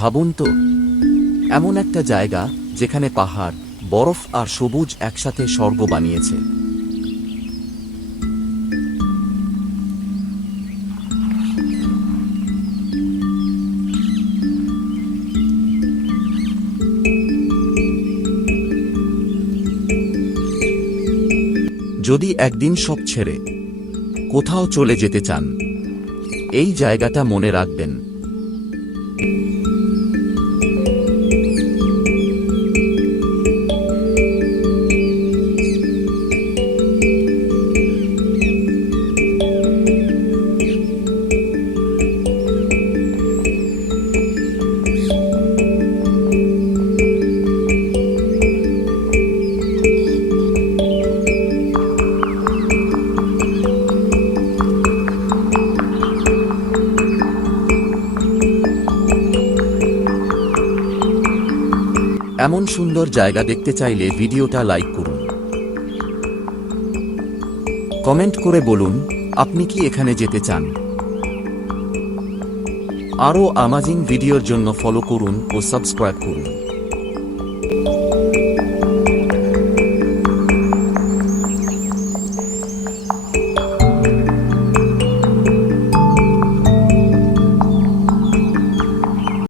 ভাবুন তো, এমন একটা জায়গা যেখানে পাহাড়, বরফ আর সবুজ একসাথে স্বর্গ বানিয়েছে। যদি একদিন সব ছেড়ে কোথাও চলে যেতে চান, এই জায়গাটা মনে রাখবেন। এমন সুন্দর জায়গা দেখতে চাইলে ভিডিওটা লাইক করুন, কমেন্ট করে বলুন আপনি কি এখানে যেতে চান। আরও অ্যামাজিং ভিডিওর জন্য ফলো করুন ও সাবস্ক্রাইব করুন।